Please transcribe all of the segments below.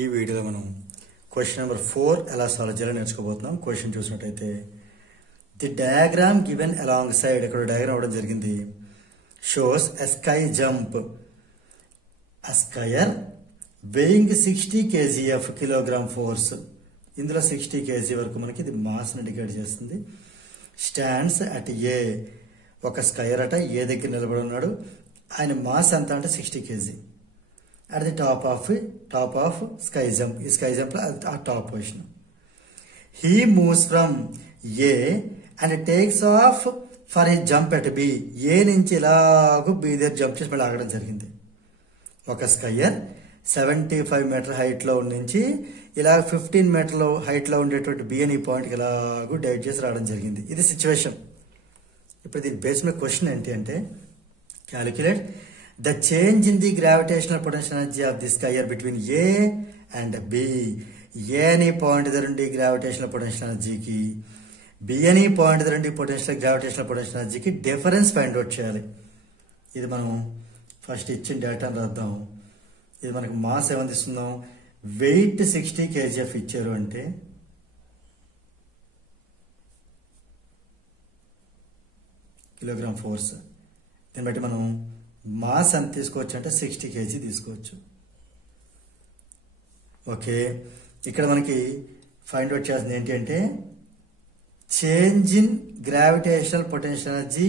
ఈ వీడియోలో మనం క్వశ్చన్ నెంబర్ 4 ఎలా సాల్వ్ చేయాలో నేర్చుకోబోతున్నాం. క్వశ్చన్ చూసినట్టయితే the diagram given along side, ఇక్కడ డయాగ్రామ్ ఇవ్వడం జరిగింది. Shows a sky jump a skyer weighing 60 kg kilogram force. ఇందులో 60 kg వరకు మనకి ఇది మాస్ ఇండికేట్ చేస్తుంది. స్టాండ్స్ అట్ ఏ, ఒక స్కయర్ అట ఏ దగ్గర నిలబడి ఉన్నాడు. ఆయన మాస్ ఎంత అంటే 60 kg. At the top of ski jump, ఈ స్కై జంప్ ఆ top position. He moves from a and takes off for a jump at b. A నుంచి ఇలాగూ బి దగ్గర జంప్ చేసి మళ్ళీ ఆగడం జరిగింది. ఒక స్కయ్యర్ 75 మీటర్ హైట్ లో నుంచి ఇలా 15 మీటర్ల హైట్ లో ఉండేటువంటి బి అని పాయింట్కి ఇలాగూ డైవ్ చేసి రావడం జరిగింది. ఇది సిచ్యువేషన్. ఇప్పుడు దీని బేస్ మీద క్వశ్చన్ ఏంటి అంటే, calculate the change in the gravitational potential energy of the skier between a and b. A అని పాయింట్ దగ్గర గ్రావిటేషనల్ పొటెన్షియల్ ఎనర్జీకి, బి అని పాయింట్ దగ్గర గ్రావిటేషనల్ పొటెన్షియల్ ఎనర్జీకి డిఫరెన్స్ ఫైండ్ అవుట్ చేయాలి. ఇది మనం ఫస్ట్ ఇచ్చిన డేటాను రాద్దాం. ఇది మనకు మాస్ ఏమందిస్తున్నాం, వెయిట్ 60 kg ఇచ్చారు అంటే కిలోగ్రామ్ ఫోర్స్. దీన్ని బట్టి మనం మాస్ ఎంత తీసుకోవచ్చు అంటే 60 kg తీసుకోవచ్చు. ఓకే, ఇక్కడ మనకి ఫైండ్ అవుట్ చేయాల్సింది ఏంటి అంటే change in gravitational potential energy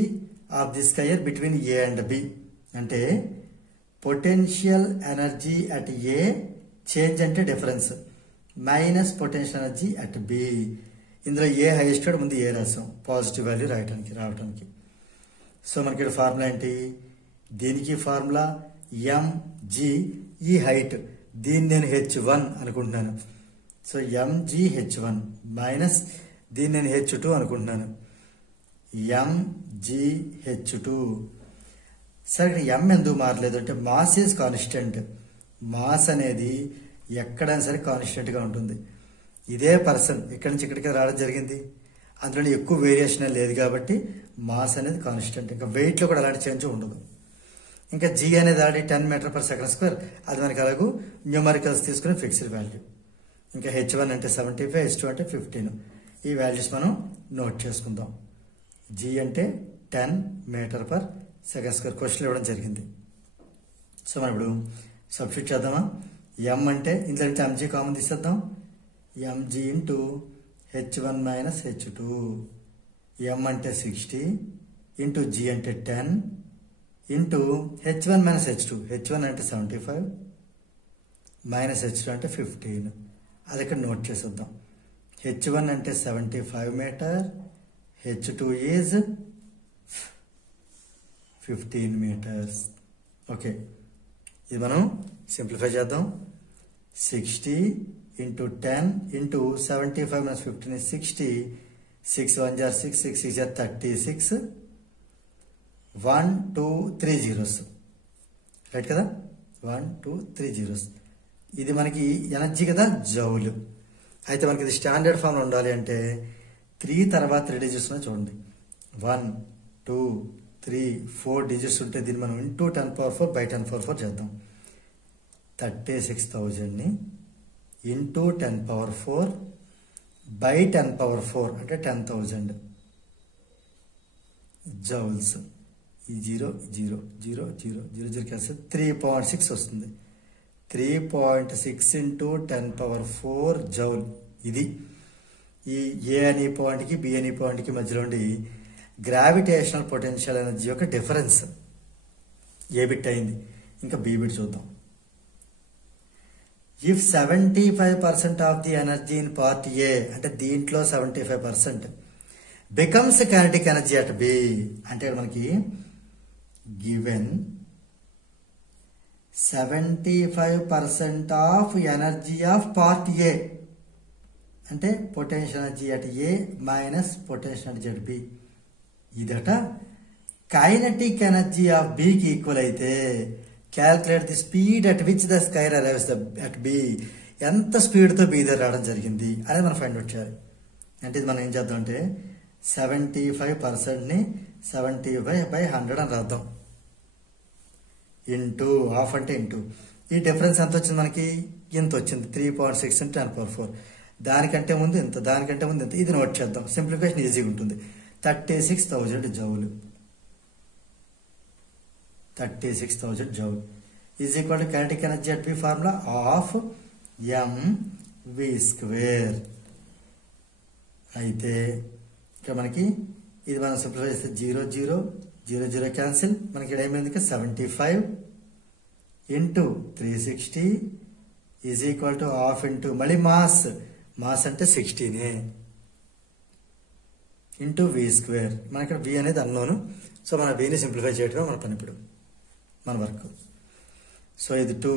of the skier between a and b. అంటే potential energy at a, change అంటే difference, minus potential energy at b. ఇందులో ఏ హైయెస్ట్ ముందు ఏ రాసాం పాజిటివ్ వాల్యూ రావడానికి. సో మనకి ఇక్కడ ఫార్ములా ఏంటి, దీనికి ఫార్ములా ఎంజి, ఈ హైట్ దీన్ని నేను H1 అనుకుంటున్నాను. సో ఎంజి H1 మైనస్ దీన్ని నేను H2 అనుకుంటున్నాను. MG H2. సరే, ఇక్కడ ఎం ఎందుకు మారలేదు అంటే మాస్ ఈజ్ కాన్స్టెంట్. మాస్ అనేది ఎక్కడైనా సరే కాన్స్టెంట్ గా ఉంటుంది. ఇదే పర్సన్ ఇక్కడి నుంచి ఇక్కడికి రావడం జరిగింది, అందులో ఎక్కువ వేరియేషన్ లేదు కాబట్టి మాస్ అనేది కాన్స్టెంట్. ఇంకా వెయిట్ లో కూడా అలాంటి చేంజ్ ఉండదు. ఇంకా జీ అనేది ఆల్రెడీ 10 మీటర్/సెకండ్ స్క్వేర్, అది మనకి అలాగూ న్యూమరికల్స్ తీసుకుని ఫిక్స్డ్ వాల్యూ. ఇంకా H1 అంటే 75, H2 అంటే 15. ఈ వాల్యూస్ మనం నోట్ చేసుకుందాం. జీ అంటే 10 మీటర్/సెకండ్ స్క్వేర్ క్వశ్చన్ ఇవ్వడం జరిగింది. సో మనం ఇప్పుడు సబ్స్టిట్యూట్ చేద్దామా. ఎం అంటే ఇందులో నుంచి ఎంజీ కామన్ తీసేద్దాం. MG into H1 minus H2. ఎం అంటే 60 ఇంటూ జీ అంటే 10 into H1 minus H2. H1 అంటే 75 మైనస్ H2 అంటే 15. అది ఇక్కడ నోట్ చేసేద్దాం. H1 అంటే 75 metre, H2 is 15 metres. Okay, ఇది మనం సింప్లిఫై చేద్దాం. 60 into 10 into 75 minus 15 is 60. 6 1 jar 6, 6 6 jar 36. 1 2 3 zeros, right కదా. 1 2 3 zeros. ఇది మనకి ఎనర్జీ కదా, జౌల్. అయితే మనకి ఇది స్టాండర్డ్ ఫామ్ ఉండాలి అంటే 3 తర్వాత 3 డిజిట్స్ చూడండి. 1 2 3 4 డిజిట్స్ ఉంటే దీన్ని మనం ఇంటూ 10^4/10^4 చేద్దాం. 36,000ని ఇంటూ 10^4/10^4 అంటే 10,000 జౌల్స్. ఈ 0 0 0 0 0 0 కలిసి 3.6 వస్తుంది. 3.6 ఇంటూ 10^4 జౌల్. ఇది ఈ ఏ అనే పాయింట్కి బి అనే పాయింట్కి మధ్యలో ఉండి గ్రావిటేషనల్ పొటెన్షియల్ ఎనర్జీ యొక్క డిఫరెన్స్. ఏ బిట్ అయింది, ఇంకా బి బిట్ చూద్దాం. If 75% of the energy in part a, అంటే దీంట్లో 75% becomes kinetic energy at b. అంటే మనకి given 75% of energy of part a అంటే potential energy at a minus potential energy at b. ఇదట kinetic energy of బికి equal అయితే calculate the speed at which the skier arrives at b. ఎంత స్పీడ్తో B దగ్గర రావడం జరిగింది అనేది మనం ఫైండ్ అవుట్ చేయాలి. అంటే ఇది మనం ఏం చేద్దాం అంటే 75%ని 75/100 అని రాద్దాం. ఇంటూ హాఫ్ అంటే ఇంటూ ఈ డిఫరెన్స్ ఎంత వచ్చింది మనకి ఇంత వచ్చింది 3.6 into 10⁴. దానికంటే ముందు ఇంత, దానికంటే ముందు ఇంత. ఇది నోట్ చేద్దాం, సింప్లిఫికేషన్ ఈజీగా ఉంటుంది. 36,000 joule, 36,000 joule is equal to kinetic energy at B formula of mv². అయితే ఇక్కడ మనకి ఇది మనం సింప్లిఫై చేస్తే 0 0 0 0 క్యాన్సిల్. మనకి ఇక్కడ ఏమైంది, 75 into 360 is equal to half into మళ్ళీ మాస్ అంటే 16 ఇంటూ v². మనకి ఇక్కడ v అనేది అన్నోను. సో మన vని సింప్లిఫై చేయడమే మన పని ఇప్పుడు, మన వర్క్. సో ఇది 2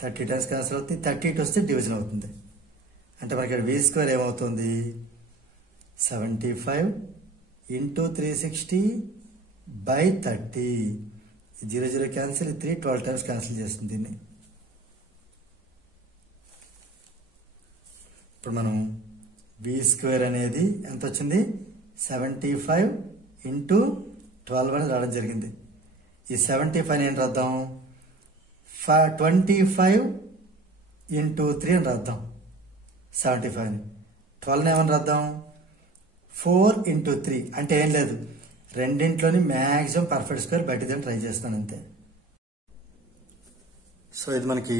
30 టైమ్స్ క్యాన్సిల్ అవుతుంది, 30 ఇటు వస్తే డివిజన్ అవుతుంది. అంటే మనకి ఇక్కడ v² ఏమవుతుంది, 75 into 360 by 30. 0 0 cancel, 3 12 times cancel చేస్తుంది దీన్ని. ఇప్పుడు మనం v² అనేది ఎంత వచ్చింది, 75 into 12 అని రావడం జరిగింది. ఈ 75 ఏం రాద్దాం, 25 into 3 అని రాద్దాం. 75ని 12 ఏమని రాద్దాం, 4 into 3. అంటే ఏం లేదు, రెండింట్లోని మ్యాక్సిమం పర్ఫెక్ట్ స్క్వేర్ బయటదని ట్రై చేస్తాను అంతే. సో ఇది మనకి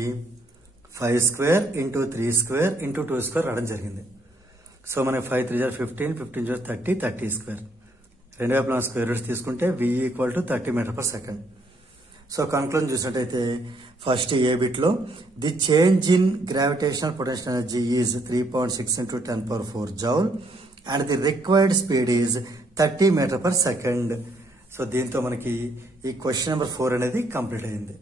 5² into 3² into 2² రావడం జరిగింది. సో మనకి 5 3 15, 15 30, 30². రెండు వైపులా స్క్వేర్ రూట్స్ తీసుకుంటే v equal to 30 m/s. So conclusion చూసినట్టయితే ఫస్ట్ ఏ బిట్లో the change in gravitational potential energy is 3.6 into 10⁴ joule and the required speed is 30 m/s. So దీంతో మనకి ఈ క్వశ్చన్ నెంబర్ 4 అనేది కంప్లీట్ అయింది.